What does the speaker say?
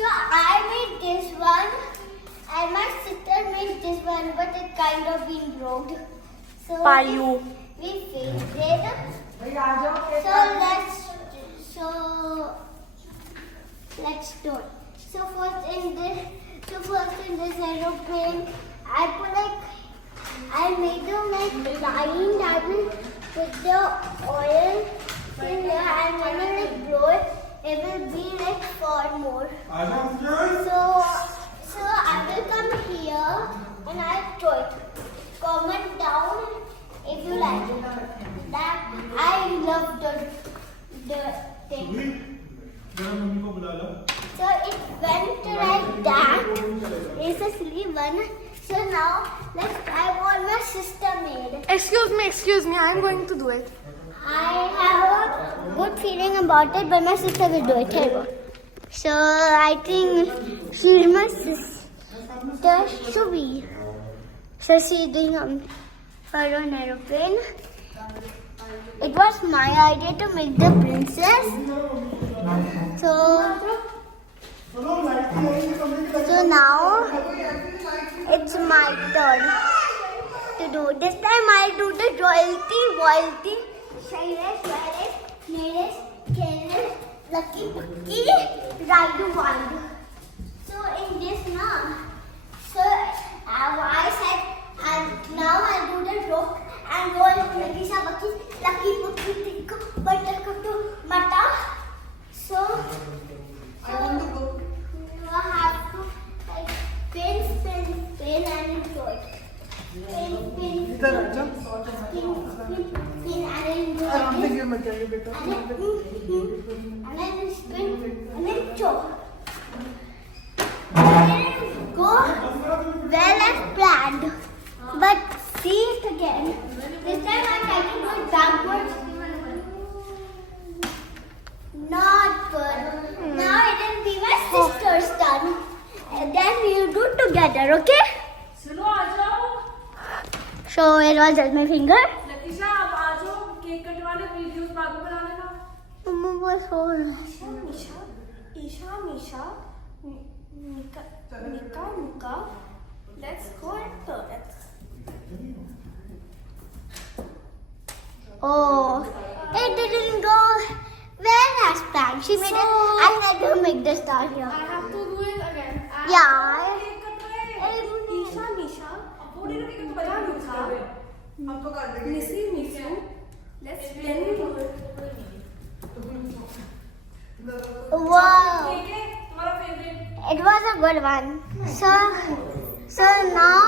So I made this one, and my sister made this one, but it kind of been broke. So we fixed it. So let's do it. So first in this aeroplane, I made them like line. I will put the oil in there, and when I blow it, it will be like 4 more. So I will come here and I throw it. Comment down if you like it. That I love the thing. So it went like that. It's a silly one. So now let's try what my sister made. Excuse me, I'm going to do it. I have a good feeling about it, but my sister will do it. Here you go. So I think she's my sister should be. So she's doing her own aeroplane. It was my idea to make the princess. So now it's my turn to do. This time I'll do the royalty. Shailesh, Nilesh, Kailash, Lucky Pucky, Raidu Wild. So in this now, so I said, and now I'll do the rock and roll Lucky Sabaki, Lucky Pucky, Tikku, Buttercup, Mata. So you have to like spin and enjoy it. Spin and then spin and then choke. Didn't go well as planned, but see it again. This time I'm trying to go backwards. Not good. Now it will be my sister's turn. And then we'll do together, okay? So it was just my finger. Mama was all. Isha, Nika. Let's go and turn it. Oh, it didn't go well as planned. She made it. I had to make the star here. I have to do it again. Yeah. Nissu. Let's spin. Wow. It was a good one. So now